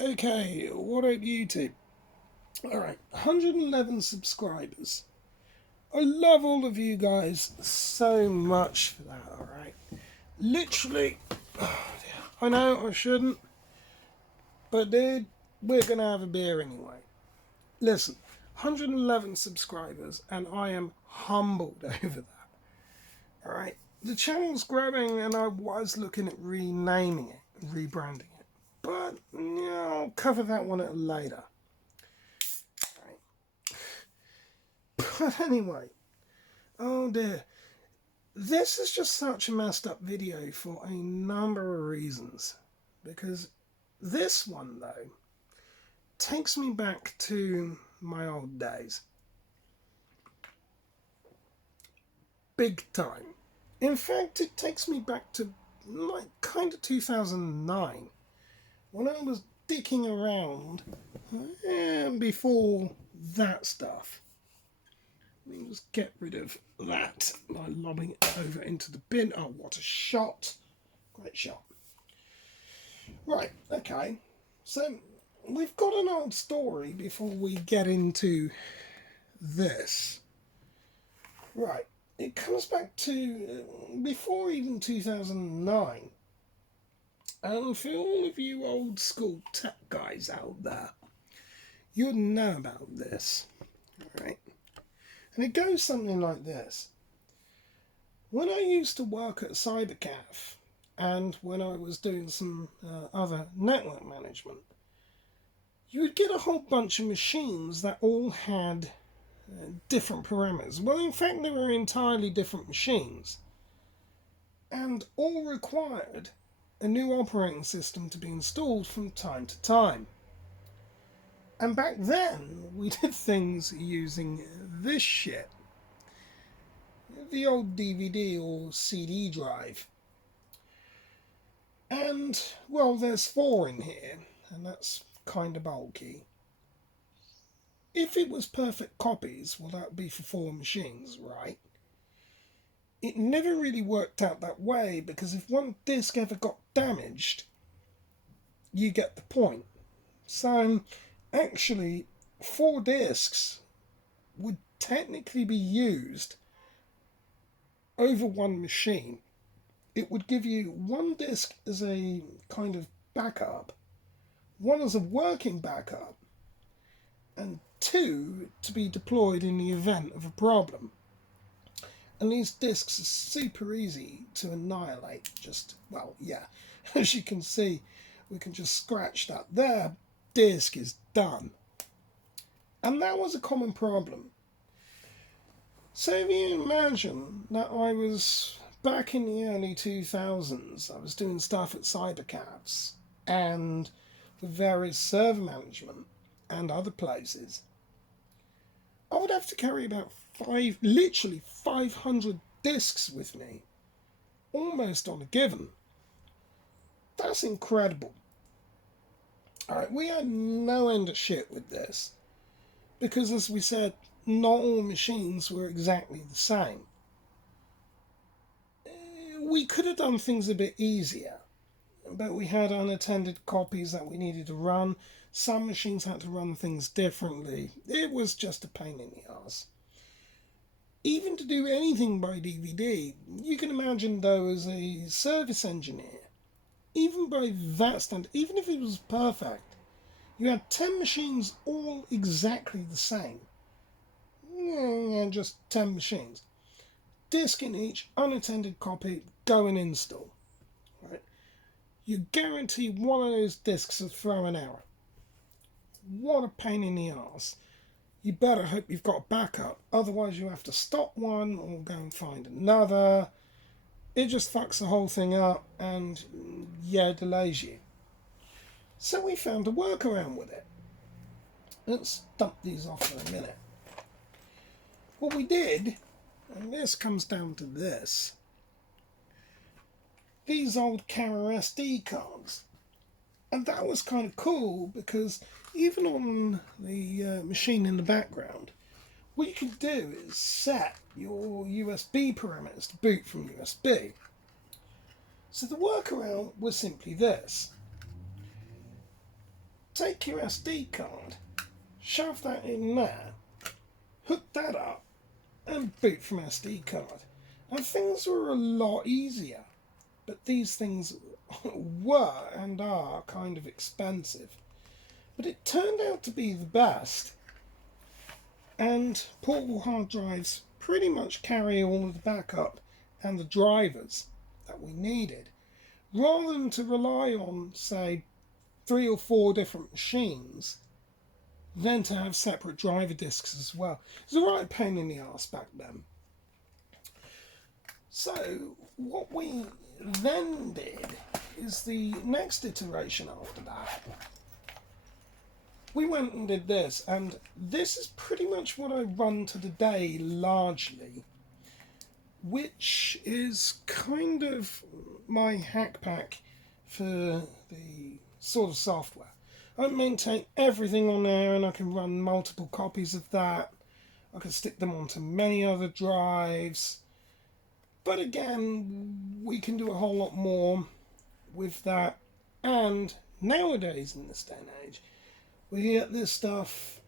Okay, what up YouTube? Alright, 111 subscribers. I love all of you guys so much for that, alright? Literally, I know I shouldn't, but dude, we're gonna have a beer anyway. Listen, 111 subscribers, and I am humbled over that. Alright, the channel's growing, and I was looking at renaming it, rebranding it. But, I'll cover that one at later. But anyway, oh dear. This is just such a messed up video for a number of reasons. Because this one, though, takes me back to my old days. Big time. In fact, it takes me back to like kind of 2009, when I was dicking around before that stuff. Let me just get rid of that by lobbing it over into the bin. Oh, what a shot. Great shot. Right, okay. So, we've got an old story before we get into this. Right, it comes back to before even 2009. And for all of you old school tech guys out there, you'd know about this. Alright. And it goes something like this. When I used to work at CyberCaf, and when I was doing some other network management, you would get a whole bunch of machines that all had different parameters. Well, in fact, they were entirely different machines, and all required a new operating system to be installed from time to time. And back then, we did things using this shit. The old DVD or CD drive. And, well, there's 4 in here, and that's kind of bulky. If it was perfect copies, well, that would be for 4 machines, right? It never really worked out that way, because if one disc ever got damaged, you get the point. So, actually, 4 discs would technically be used over one machine. It would give you 1 disc as a kind of backup, 1 as a working backup, and 2 to be deployed in the event of a problem. And these discs are super easy to annihilate. Just, well, yeah, as you can see, we can just scratch that there. Disc is done. And that was a common problem. So if you imagine that I was back in the early 2000s, I was doing stuff at CyberCafs and with various server management and other places, I would have to carry about literally 500 discs with me, almost on a given. That's incredible. Alright, we had no end of shit with this, because as we said, not all machines were exactly the same. We could have done things a bit easier, but we had unattended copies that we needed to run. Some machines had to run things differently. It was just a pain in the ass. Even to do anything by DVD, you can imagine though, as a service engineer, even by that standard, even if it was perfect, you had 10 machines all exactly the same. Yeah, just 10 machines. Disc in each, unattended copy, go and install. Right? You guarantee one of those discs will throw an error. What a pain in the arse. You better hope you've got a backup, otherwise you have to stop one or go and find another. It just fucks the whole thing up and, yeah, delays you. So we found a workaround with it. Let's dump these off for a minute. What we did, and this comes down to this, these old Camera SD cards. And that was kind of cool, because even on the machine in the background, what you can do is set your USB parameters to boot from USB. So the workaround was simply this. take your SD card, shove that in there, hook that up, and boot from SD card. And things were a lot easier. But these things were and are kind of expensive. But it turned out to be the best. And portable hard drives pretty much carry all of the backup and the drivers that we needed. Rather than to rely on, say, 3 or 4 different machines, then to have separate driver disks as well. It was a right pain in the arse back then. So what we then did is the next iteration after that. We went and did this, and this is pretty much what I run to today largely, which is kind of my hack pack for the sort of software. I maintain everything on there, and I can run multiple copies of that. I can stick them onto many other drives. But again, we can do a whole lot more with that. And nowadays, in this day and age, we get this stuff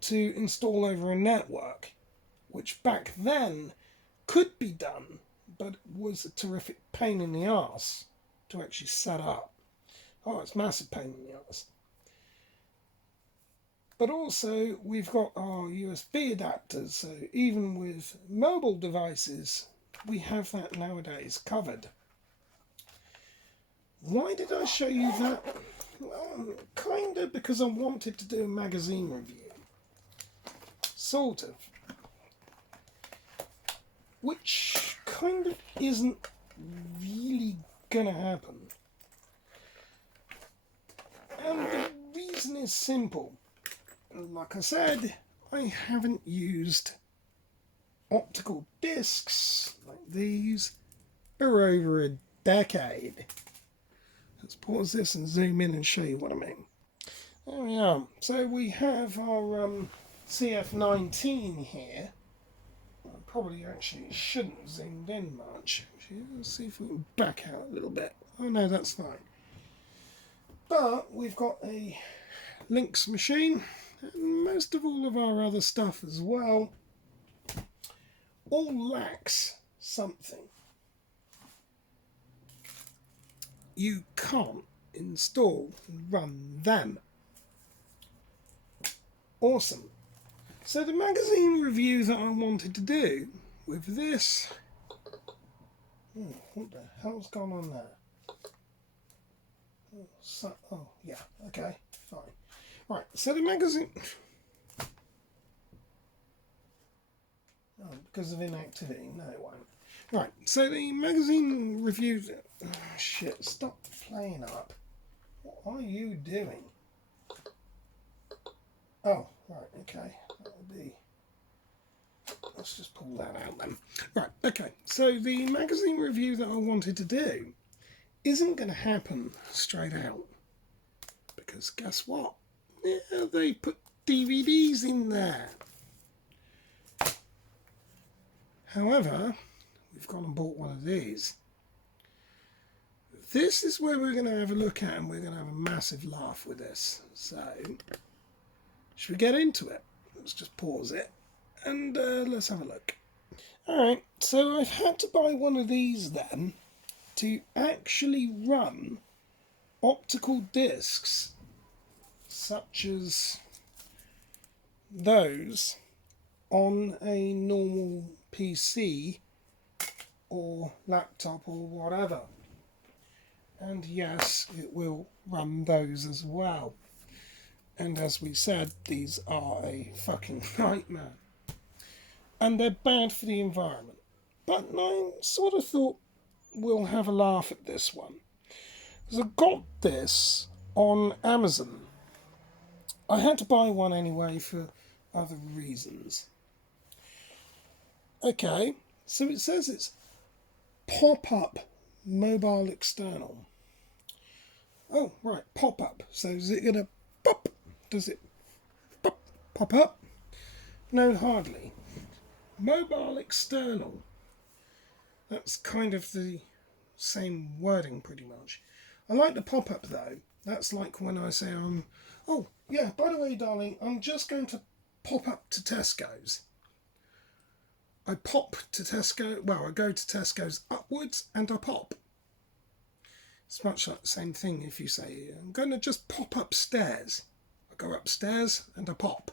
to install over a network, which back then could be done, but was a terrific pain in the arse to actually set up. Oh, it's a massive pain in the arse. But also, we've got our USB adapters, so even with mobile devices, we have that nowadays covered. Why did I show you that? Well, kind of because I wanted to do a magazine review. Sort of. Which kind of isn't really gonna happen. And the reason is simple. Like I said, I haven't used optical discs like these for over a decade. Let's pause this and zoom in and show you what I mean. There we are. So we have our CF19 here. I probably actually shouldn't have zoomed in much. Let's see if we can back out a little bit. Oh no, that's fine. But we've got a Lynx machine and most of all of our other stuff as well. All lacks something. You can't install and run them. Awesome. So the magazine review that I wanted to do with this... what the hell's gone on there? Oh, yeah, okay, fine. Right, so the magazine... Oh, because of inactivity? No, it won't. Right, so the magazine review... Oh, shit, stop playing up. What are you doing? Oh, right, okay. That'll be... Let's just pull that out then. Right, okay. So the magazine review that I wanted to do isn't going to happen straight out. Because guess what? Yeah, they put DVDs in there. However, we've gone and bought one of these. This is where we're going to have a look at, and we're going to have a massive laugh with this. So, should we get into it? Let's just pause it, and let's have a look. Alright, so I've had to buy one of these then, to actually run optical discs, such as those, on a normal PC, or laptop, or whatever. And yes, it will run those as well. And as we said, these are a fucking nightmare. And they're bad for the environment. But I sort of thought we'll have a laugh at this one. Because I got this on Amazon. I had to buy one anyway for other reasons. Okay, so it says it's pop-up mobile external. Oh, right, pop-up. So is it going to pop? Does it pop up? No, hardly. Mobile external. That's kind of the same wording pretty much. I like the pop-up though. That's like when I say Oh, yeah, by the way, darling, I'm just going to pop up to Tesco's. I pop to Tesco, well, I go to Tesco's upwards and I pop. It's much like the same thing if you say, I'm going to just pop upstairs. I go upstairs and I pop.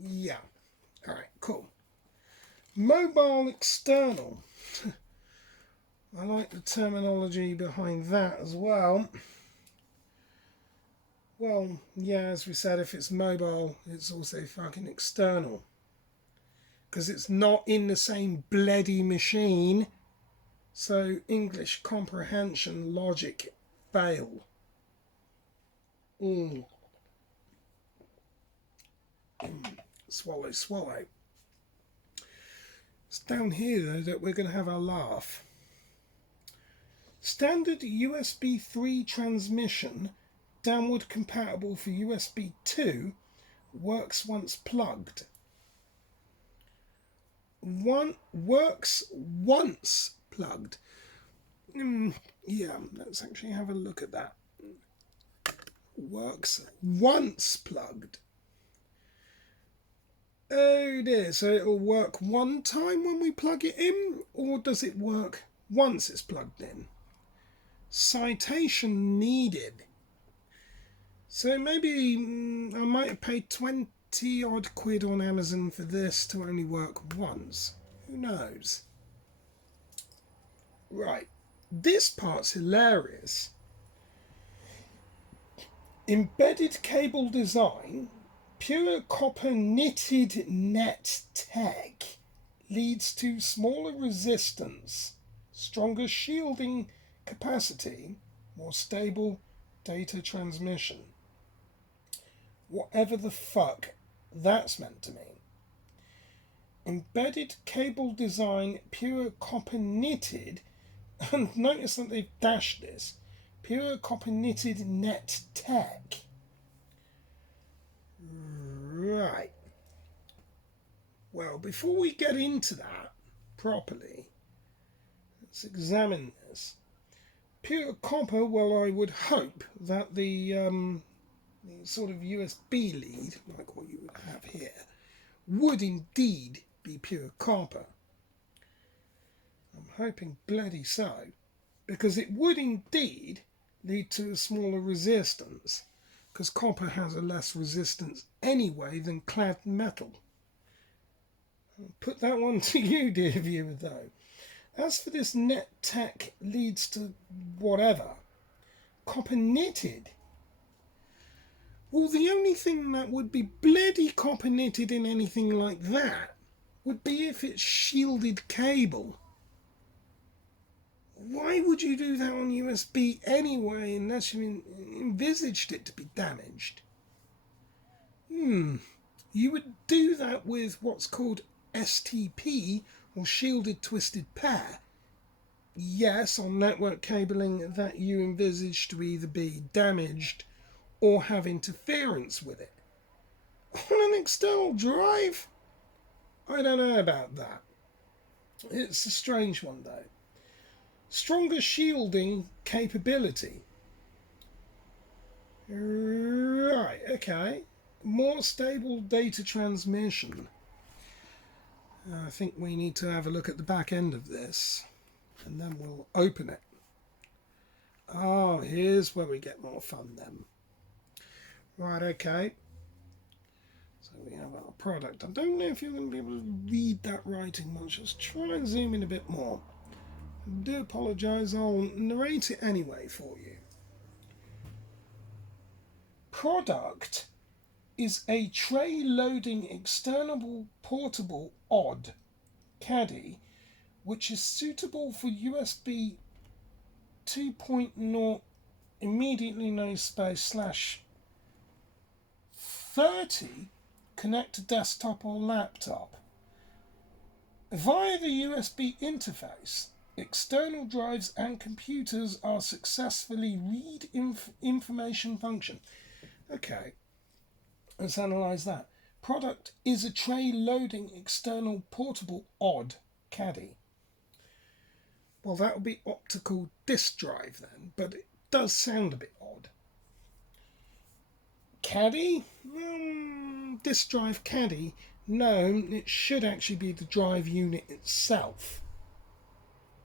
Yeah. Alright, cool. Mobile external. I like the terminology behind that as well. Well, yeah, as we said, if it's mobile, it's also fucking external. Because it's not in the same bloody machine. So English comprehension logic fail. Swallow, swallow. It's down here though that we're going to have our laugh. Standard USB 3 transmission, downward compatible for USB 2, works once plugged. Works once plugged. Yeah, let's actually have a look at that. Works once plugged. Oh dear, so it'll work one time when we plug it in, or does it work once it's plugged in? Citation needed. So maybe I might have paid 20 odd quid on Amazon for this to only work once. Who knows? Right, this part's hilarious. Embedded cable design, pure copper knitted net tech leads to smaller resistance, stronger shielding capacity, more stable data transmission. Whatever the fuck that's meant to mean. Embedded cable design, pure copper knitted, and notice that they've dashed this, pure copper knitted net tech. Right. Well, before we get into that properly, let's examine this. Pure copper, well, I would hope that the sort of USB lead, like what you would have here, would indeed be pure copper. I'm hoping bloody so, because it would indeed lead to a smaller resistance, because copper has a less resistance anyway than clad metal. I'll put that one to you, dear viewer, though. As for this net tech leads to whatever, copper knitted, well, the only thing that would be bloody copper knitted in anything like that would be if it's shielded cable. Why would you do that on USB anyway, unless you envisaged it to be damaged? You would do that with what's called STP, or shielded twisted pair. Yes, on network cabling that you envisage to either be damaged or have interference with it. On an external drive? I don't know about that. It's a strange one though. Stronger shielding capability. Right, okay. More stable data transmission. I think we need to have a look at the back end of this, and then we'll open it. Oh, here's where we get more fun then. Right, okay. So we have our product. I don't know if you're going to be able to read that writing much. Let's try and zoom in a bit more. I do apologise, I'll narrate it anyway for you. Product is a tray loading external portable odd caddy which is suitable for USB 2.0 immediately no space /30 connect to desktop or laptop. Via the USB interface, external drives and computers are successfully read information function. Okay, let's analyse that. Product is a tray loading external portable odd caddy. Well, that would be optical disk drive then, but it does sound a bit odd. Caddy? Disk drive caddy? No, it should actually be the drive unit itself.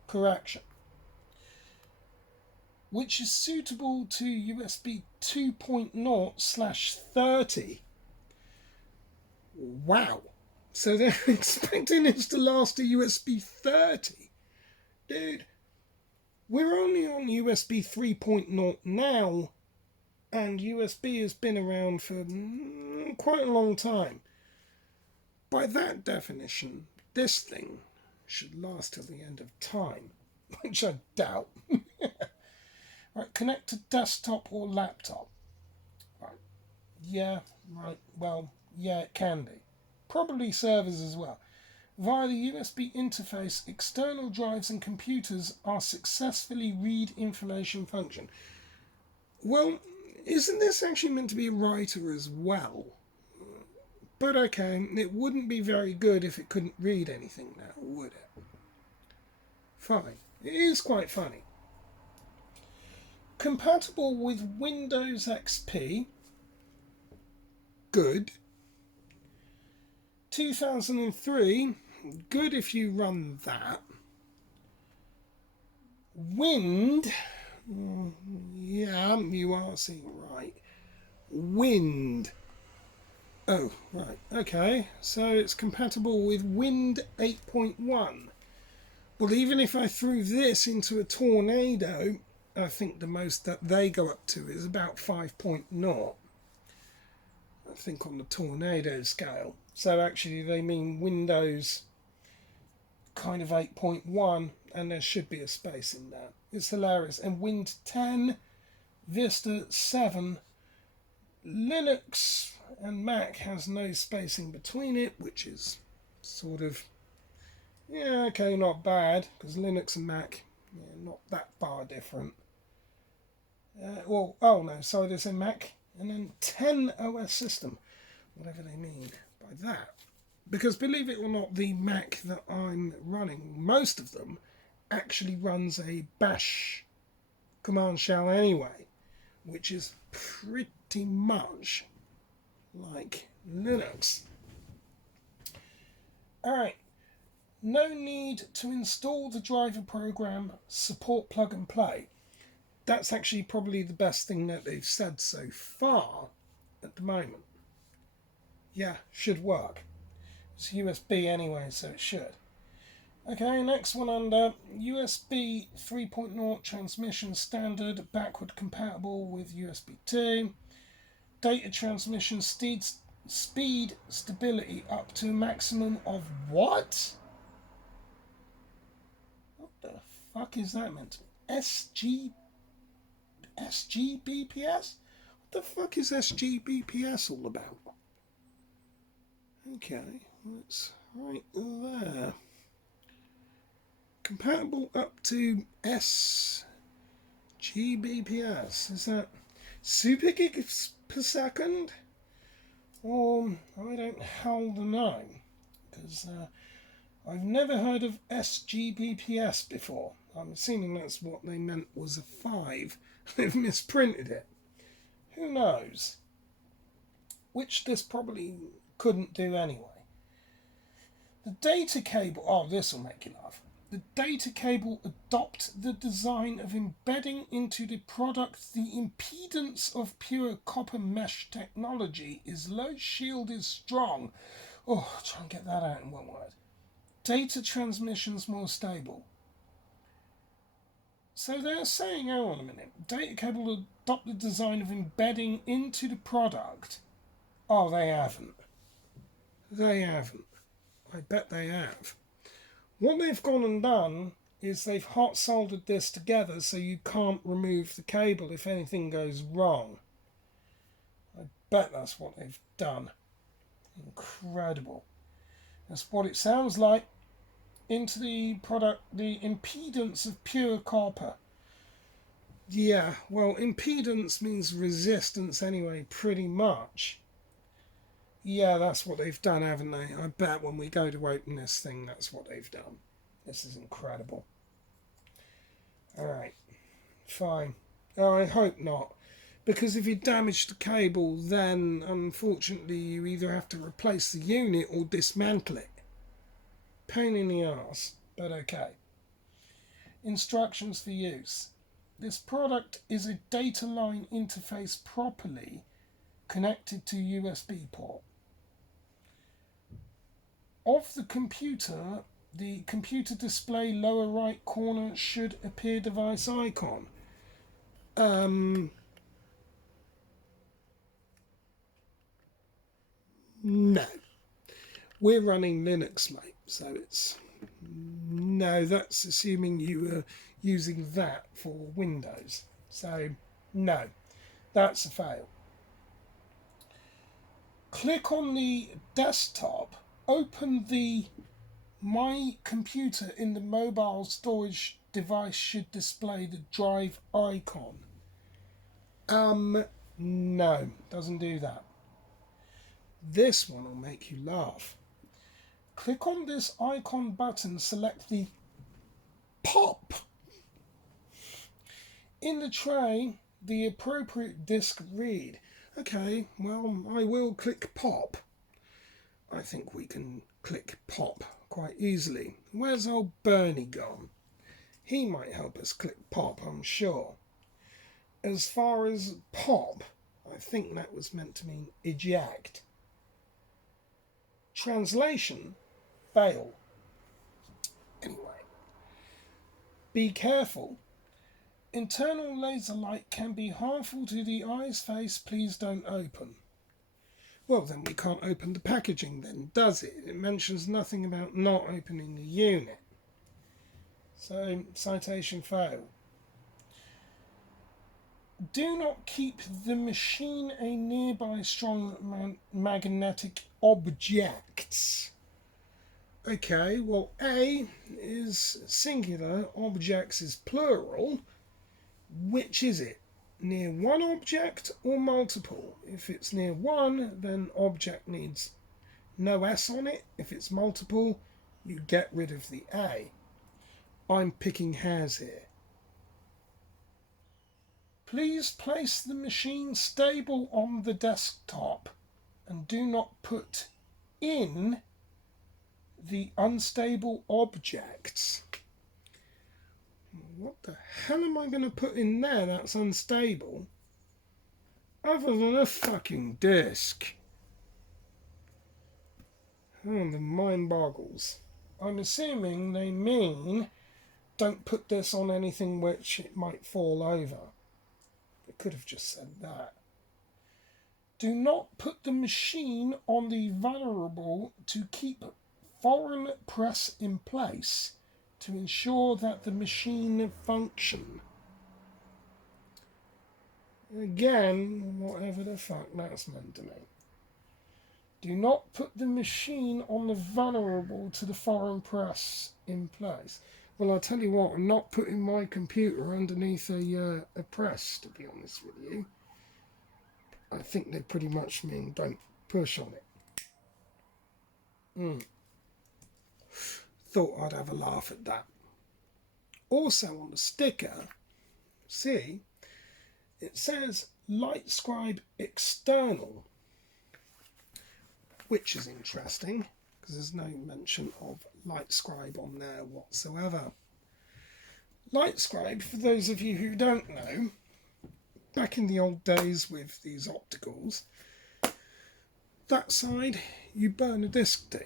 Correction. Which is suitable to USB 2.0/30. Wow. So they're expecting this to last to USB 30. Dude, we're only on USB 3.0 now, and USB has been around for quite a long time. By that definition, this thing should last till the end of time, which I doubt. Right, connect to desktop or laptop. Right. Yeah, right, well, yeah, it can be. Probably servers as well. Via the USB interface, external drives and computers are successfully read information function. Well, isn't this actually meant to be a writer as well? But okay, it wouldn't be very good if it couldn't read anything now, would it? Fine. It is quite funny. Compatible with Windows XP. Good. 2003. Good if you run that. Wind. Yeah, you are seeing right. Wind. Oh, right. Okay. So it's compatible with Wind 8.1. Well, even if I threw this into a tornado, I think the most that they go up to is about 5.0. I think on the tornado scale. So actually they mean Windows kind of 8.1, and there should be a space in that. It's hilarious. And Wind 10, Vista 7, Linux and Mac has no spacing between it, which is sort of, yeah, okay, not bad, because Linux and Mac, yeah, not that far different. There's a Mac, and then 10 OS system, whatever they mean by that. Because believe it or not, the Mac that I'm running, most of them, actually runs a bash command shell anyway, which is pretty much like Linux. Alright, no need to install the driver program, support plug and play. That's actually probably the best thing that they've said so far at the moment. Yeah, should work. It's USB anyway, so it should. Okay, next one under USB 3.0 transmission standard, backward compatible with USB 2. Data transmission speed stability up to a maximum of what? What the fuck is that meant to be? SGBPS? What the fuck is SGBPS all about? Okay, that's right there. Compatible up to SGBPS. Is that super gigs per second? Or I don't hell to know, because I've never heard of SGBPS before. I'm assuming that's what they meant was a 5. They've misprinted it. Who knows? Which this probably couldn't do anyway. The data cable, this will make you laugh. The data cable adopt the design of embedding into the product the impedance of pure copper mesh technology is low, shield is strong. Try and get that out in one word. Data transmission's more stable. So they're saying, hang on a minute, data cable adopt the design of embedding into the product. Oh, they haven't. They haven't. I bet they have. What they've gone and done is they've hot soldered this together so you can't remove the cable if anything goes wrong. I bet that's what they've done. Incredible. That's what it sounds like. Into the product, the impedance of pure copper. Yeah, well, impedance means resistance anyway, pretty much. Yeah, that's what they've done, haven't they? I bet when we go to open this thing, that's what they've done. This is incredible. Alright, fine. I hope not. Because if you damage the cable, then unfortunately you either have to replace the unit or dismantle it. Pain in the arse, but okay. Instructions for use. This product is a data line interface properly connected to USB port. Of the computer display lower right corner should appear device icon. No. We're running Linux, mate, so it's... No, that's assuming you are using that for Windows. So, no, that's a fail. Click on the desktop, open the My Computer in the mobile storage device should display the drive icon. No, doesn't do that. This one will make you laugh. Click on this icon button, select the POP. In the tray, the appropriate disk read. Okay, well, I will click POP. I think we can click POP quite easily. Where's old Bernie gone? He might help us click POP, I'm sure. As far as POP, I think that was meant to mean eject. Translation, fail. Anyway, be careful. Internal laser light can be harmful to the eye's face. Please don't open. Well, then we can't open the packaging then, does it? It mentions nothing about not opening the unit. So, citation fail. Do not keep the machine a nearby strong magnetic objects. Okay, well, A is singular, objects is plural. Which is it? Near one object or multiple? If it's near one, then object needs no S on it. If it's multiple, you get rid of the A. I'm picking hairs here. Please place the machine stable on the desktop and do not put in the unstable objects. What the hell am I going to put in there that's unstable? Other than a fucking disk. Oh, the mind boggles. I'm assuming they mean don't put this on anything which it might fall over. They could have just said that. Do not put the machine on the vulnerable to keep foreign press in place to ensure that the machine function. Again, whatever the fuck that's meant to mean. Do not put the machine on the vulnerable to the foreign press in place. Well, I'll tell you what, I'm not putting my computer underneath a press, to be honest with you. I think they pretty much mean don't push on it. Thought I'd have a laugh at that. Also on the sticker, see, it says LightScribe External, which is interesting because there's no mention of LightScribe on there whatsoever. LightScribe, for those of you who don't know, back in the old days with these opticals, that side you burn a disk to.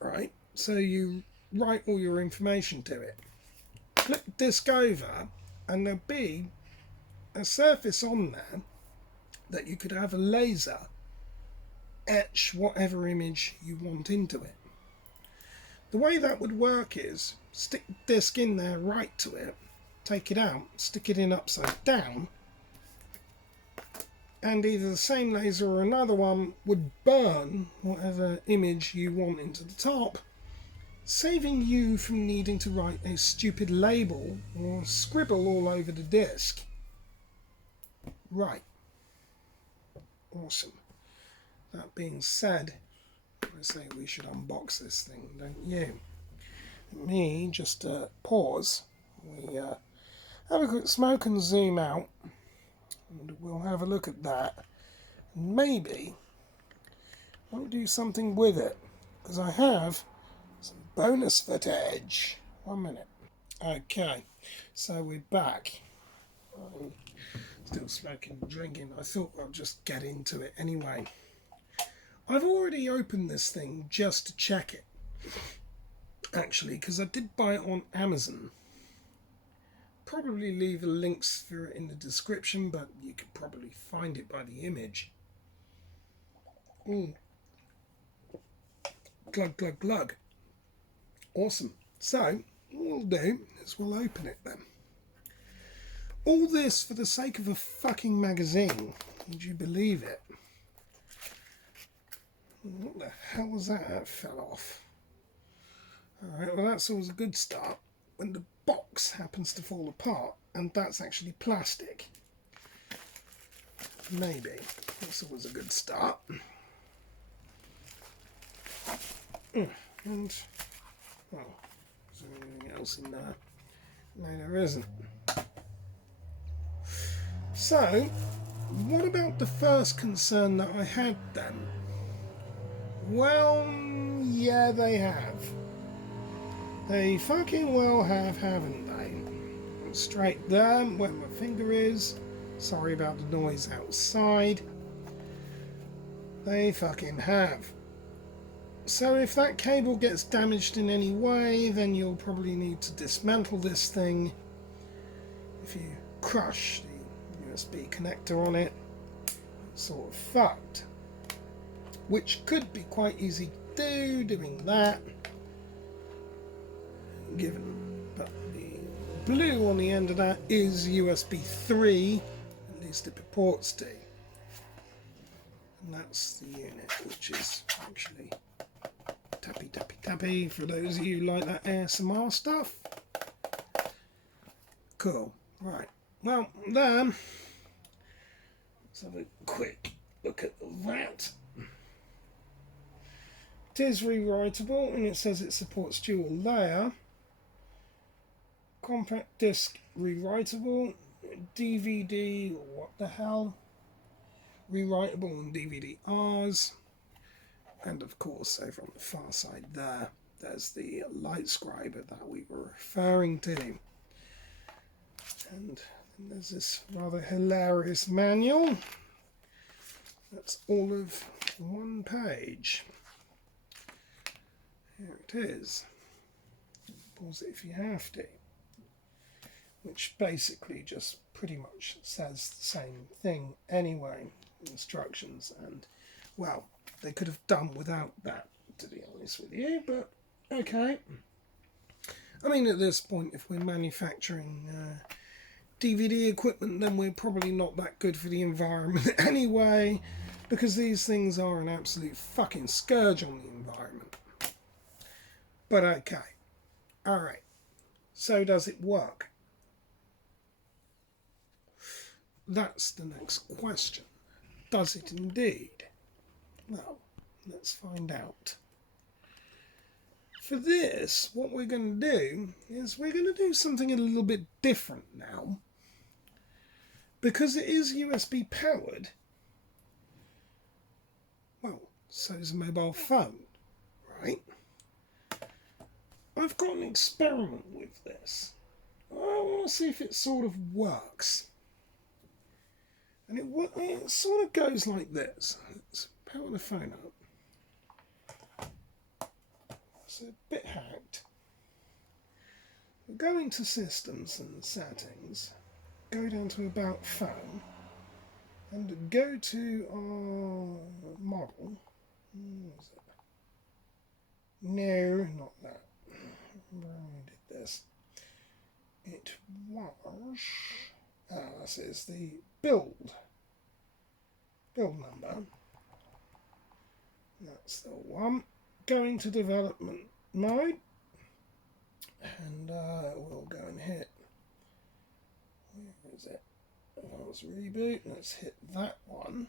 Right, so you write all your information to it. Flip the disk over, and there'll be a surface on there that you could have a laser etch whatever image you want into it. The way that would work is stick the disk in there, write to it, take it out, stick it in upside down, and either the same laser or another one would burn whatever image you want into the top, saving you from needing to write a stupid label or scribble all over the disk. Right. Awesome. That being said, I say we should unbox this thing, don't you? Me, just pause. We have a quick smoke and zoom out, and we'll have a look at that. Maybe I'll do something with it, because I have some bonus footage. 1 minute. Okay, so we're back. I'm still smoking and drinking. I thought I'll just get into it anyway. I've already opened this thing just to check it, actually, because I did buy it on Amazon. Probably leave the links for it in the description, but you could probably find it by the image. Glug, glug, glug. Awesome. So, what we'll do is we'll open it then. All this for the sake of a fucking magazine. Would you believe it? What the hell was that? That fell off. Alright, well that's always a good start. When the box happens to fall apart, and that's actually plastic. Maybe. That's always a good start. And, well, is there anything else in there? No, there isn't. So, what about the first concern that I had then? Well, yeah, they have. They fucking well have, haven't they? Straight there, where my finger is. Sorry about the noise outside. They fucking have. So if that cable gets damaged in any way, then you'll probably need to dismantle this thing. If you crush the USB connector on it, it's sort of fucked. Which could be quite easy to do, doing that. Given that the blue on the end of that is USB 3, at least it purports to. And that's the unit, which is actually tappy tappy tappy for those of you who like that ASMR stuff. Cool. Right. Well, then, let's have a quick look at that. It is rewritable, and it says it supports dual layer. Compact disc rewritable. DVD, what the hell? Rewritable on DVD-Rs. And of course, over on the far side there's the light scriber that we were referring to. And then there's this rather hilarious manual. That's all of one page. Here it is. Pause it if you have to. Which basically just pretty much says the same thing anyway. Instructions, and well, they could have done without that, to be honest with you, but okay. I mean, at this point, if we're manufacturing DVD equipment, then we're probably not that good for the environment anyway, because these things are an absolute fucking scourge on the environment. But okay. Alright. So does it work? That's the next question. Does it indeed? Well, let's find out. For this, what we're going to do is we're going to do something a little bit different now. Because it is USB powered, well, so is a mobile phone, right? I've got an experiment with this. I want to see if it sort of works. And it sort of goes like this. Let's power the phone up. It's a bit hacked. We'll go into Systems and Settings, go down to About Phone, and go to our model. Where is it? No, not that. Remember when we did this? It was... this is the build number. That's the one. Going to development mode, and we'll go and hit, where is it? That was reboot. Let's hit that one.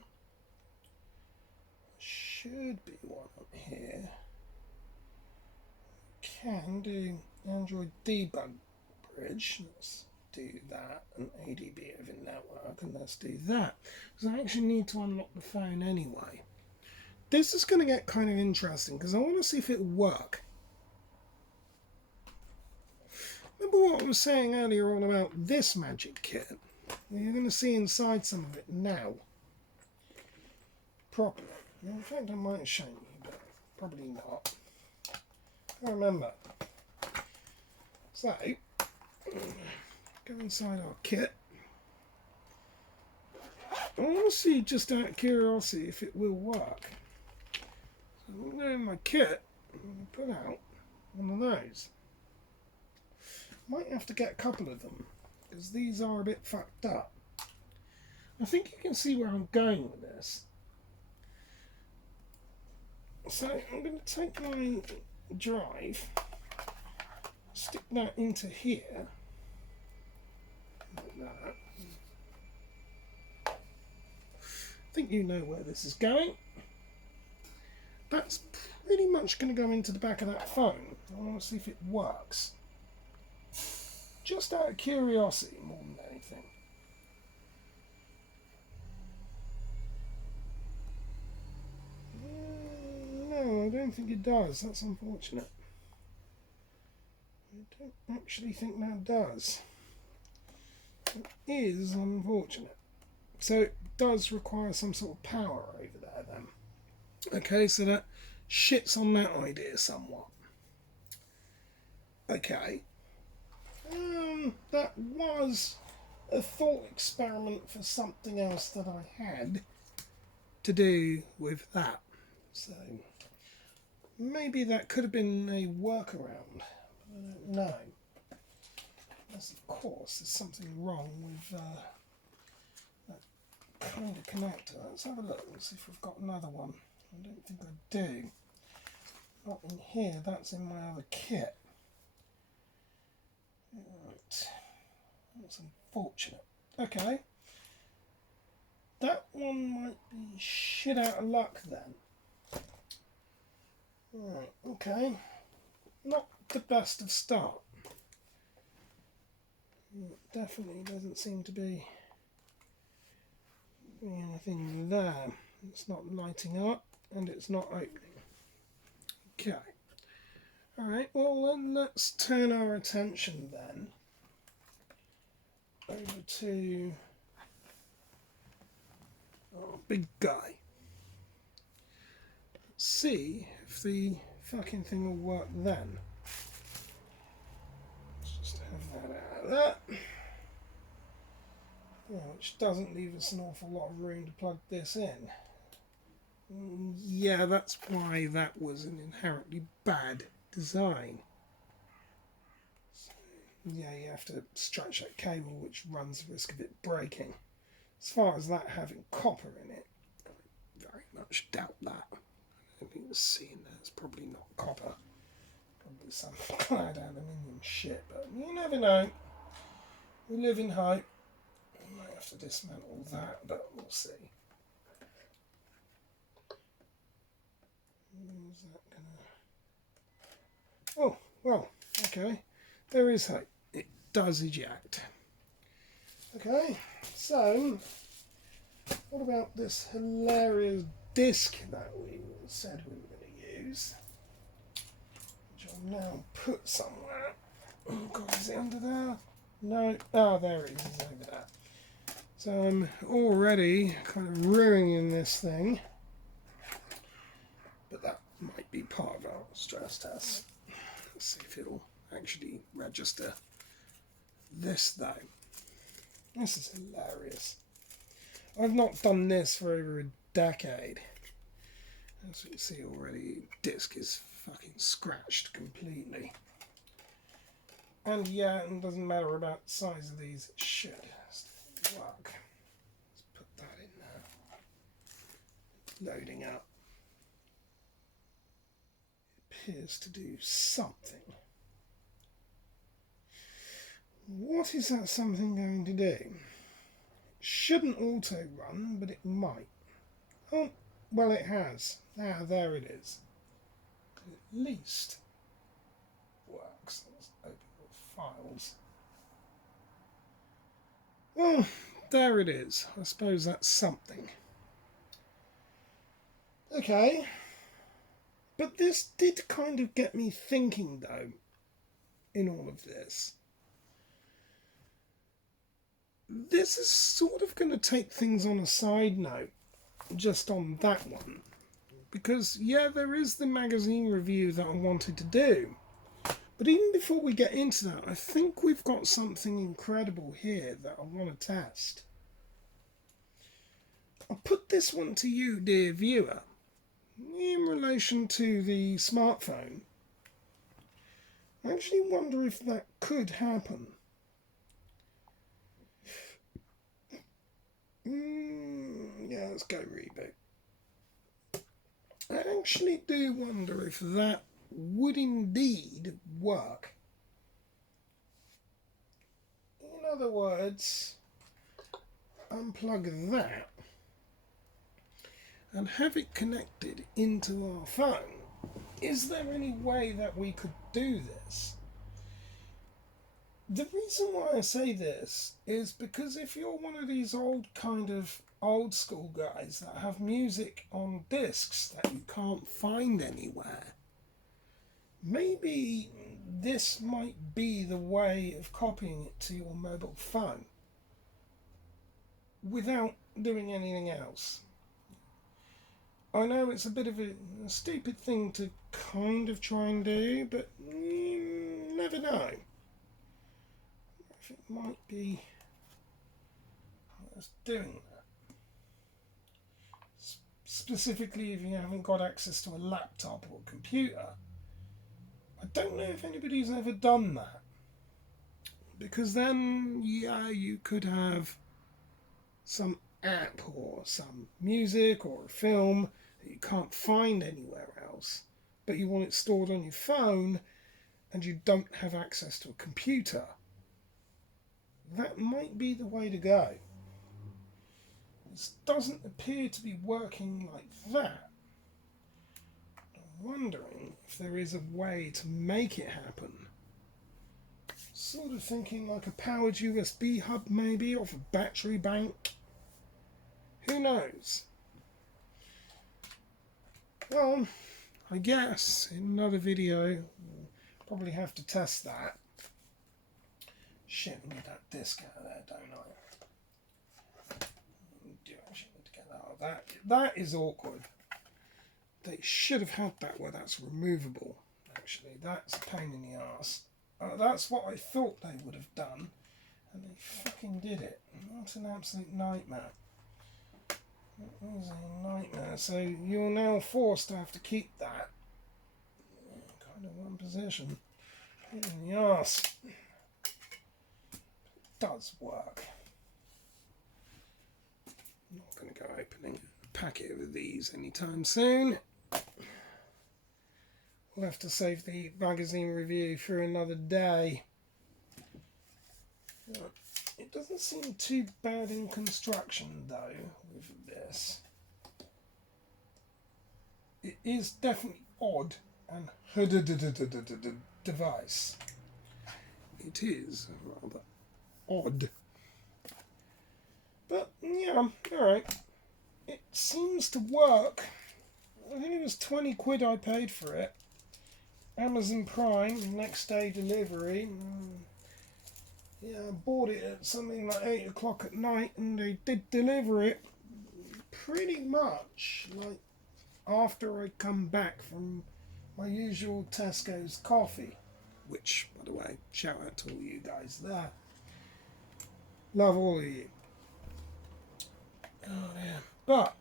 Should be one up here. Can do Android debug bridge. Let's do that, and ADB over network, and let's do that. Because I actually need to unlock the phone anyway. This is going to get kind of interesting, because I want to see if it will work. Remember what I was saying earlier on about this magic kit? You're going to see inside some of it now. Properly. In fact, I might show you, but probably not. I remember. So, go inside our kit. I want to see, just out of curiosity, if it will work. So I'm going to go in my kit and put out one of those. Might have to get a couple of them, because these are a bit fucked up. I think you can see where I'm going with this. So I'm going to take my drive, stick that into here, like that. I think you know where this is going. That's pretty much going to go into the back of that phone. I want to see if it works. Just out of curiosity more than anything. No, I don't think it does. That's unfortunate. I don't actually think that does. It is unfortunate. So it does require some sort of power over there then. Okay, so that shits on that idea somewhat. Okay. That was a thought experiment for something else that I had to do with that. So maybe that could have been a workaround. I don't know. Unless, of course, there's something wrong with that kind of connector. Let's have a look and see if we've got another one. I don't think I do. Not in here, that's in my other kit. Right. That's unfortunate. Okay. That one might be shit out of luck then. Right, okay. Not the best of start. It definitely doesn't seem to be anything there. It's not lighting up and it's not opening. Okay. Alright, well then let's turn our attention then over to our big guy. Let's see if the fucking thing will work then. Let's just have that out of that. Yeah, which doesn't leave us an awful lot of room to plug this in. Yeah, that's why that was an inherently bad design. So, yeah, you have to stretch that cable, which runs the risk of it breaking. As far as that having copper in it, I very much doubt that. I don't think the C in there is probably not copper. Probably some clad aluminium shit, but you never know. We live in hope. We might have to dismantle that, but we'll see. Is that gonna... Oh, well, okay. There is hope. It does eject. Okay, so what about this hilarious disc that we said we were going to use? Which I'll now put somewhere. Oh God, is it under there? No. Oh, there it is. It's over there. So I'm already kind of ruining this thing. But that might be part of our stress test. Let's see if it'll actually register this though. This is hilarious. I've not done this for over a decade. As you can see already, disc is fucking scratched completely. And yeah, it doesn't matter about the size of these, it should still work. Let's put that in there. Loading up. It appears to do something. What is that something going to do? It shouldn't auto run, but it might. Oh, well it has. Ah, there it is. At least. Works. Let's open your files. It appears to do something. What is that something going to do? Shouldn't auto run, but it might. Oh, well it has. Ah, there it is. At least works. Let's open your files. It appears to do something. Well, there it is. I suppose that's something. Okay. But this did kind of get me thinking, though, in all of this. This is sort of going to take things on a side note, just on that one. Because, yeah, there is the magazine review that I wanted to do. But even before we get into that, I think we've got something incredible here that I want to test. I'll put this one to you, dear viewer, in relation to the smartphone. I actually wonder if that could happen. Yeah, let's go reboot. I actually do wonder if that would indeed work. In other words, unplug that and have it connected into our phone. Is there any way that we could do this? The reason why I say this is because if you're one of these old school guys that have music on discs that you can't find anywhere, maybe this might be the way of copying it to your mobile phone without doing anything else. I know it's a bit of a stupid thing to kind of try and do, but you never know. If it might be worth doing that. Specifically if you haven't got access to a laptop or a computer. I don't know if anybody's ever done that. Because then, yeah, you could have some app or some music or a film that you can't find anywhere else, but you want it stored on your phone and you don't have access to a computer. That might be the way to go. This doesn't appear to be working like that. I'm wondering if there is a way to make it happen. Sort of thinking like a powered USB hub maybe, or a battery bank. Who knows? Well, I guess in another video we'll probably have to test that. Shit, I need that disc out of there, don't I? Do actually need to get that out of that. That is awkward. They should have had that where that's removable, actually. That's a pain in the arse. That's what I thought they would have done, and they fucking did it. What an absolute nightmare. It was a nightmare. So you're now forced to have to keep that kind of one position. Pain in the arse. Does work. I'm not going to go opening a packet of these anytime soon. We'll have to save the magazine review for another day. It doesn't seem too bad in construction though with this. It is definitely odd and device. It is rather odd. But yeah, alright. It seems to work. I think it was 20 quid I paid for it. Amazon Prime, next day delivery. Yeah, I bought it at something like 8 o'clock at night and they did deliver it pretty much like after I come back from my usual Tesco's coffee. Which, by the way, shout out to all you guys there. Love all of you. Oh yeah. But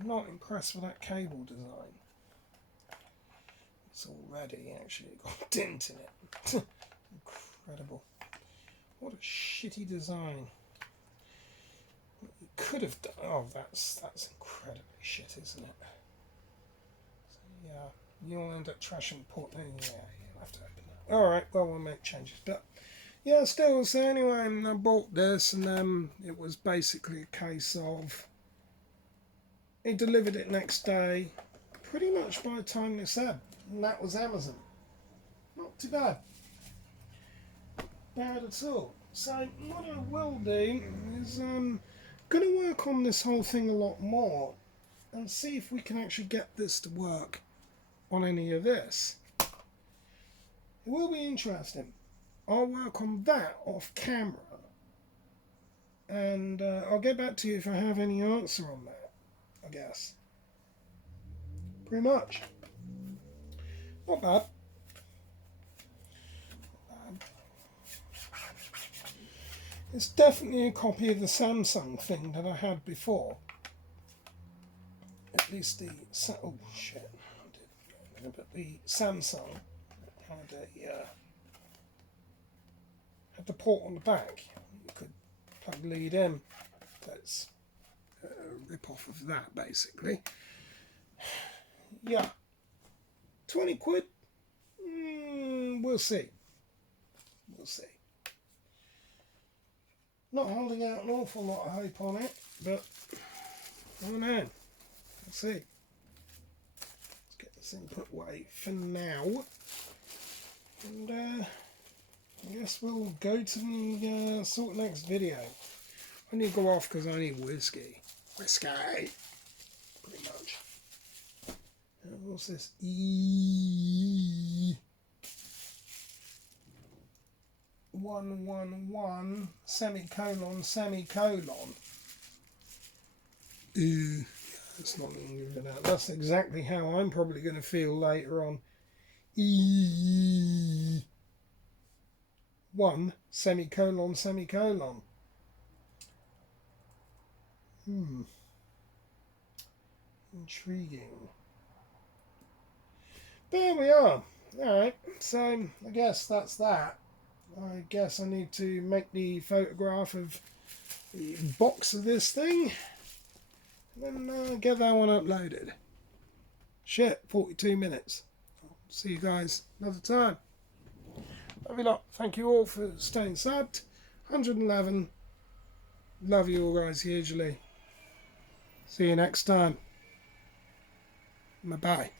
I'm not impressed with that cable design. It's already actually got a dent in it. Incredible. What a shitty design. What you could have done. Oh, that's incredibly shit, isn't it? So, yeah, you'll end up trashing port. Yeah, you'll have to open that. Alright, well, we'll make changes. But yeah, still, so anyway, I bought this and it was basically a case of he delivered it next day, pretty much by the time they said, and that was Amazon. Not too bad. Bad at all. So what I will do is going to work on this whole thing a lot more and see if we can actually get this to work on any of this. It will be interesting. I'll work on that off camera, and I'll get back to you if I have any answer on that, I guess. Pretty much. Not bad. It's definitely a copy of the Samsung thing that I had before. At least the... oh, shit. But the Samsung had the port on the back. You could plug the lead in. That's a rip-off of that, basically. Yeah. 20 quid? We'll see. We'll see. Not holding out an awful lot of hope on it, but I don't know. We'll see. Let's get this input away for now. And I guess we'll go to the sort of next video. I need to go off because I need whiskey. Whiskey! Pretty much. And what's this? E111 semicolon semicolon. That's not going to give it out. That's exactly how I'm probably going to feel later on. E1 semicolon semicolon. Intriguing. There we are. Alright, so I guess that's that. I guess I need to make the photograph of the box of this thing and then get that one uploaded. Shit, 42 minutes. I'll see you guys another time. Love you lot. Thank you all for staying subbed. 111. Love you all guys hugely. See you next time. Bye-bye.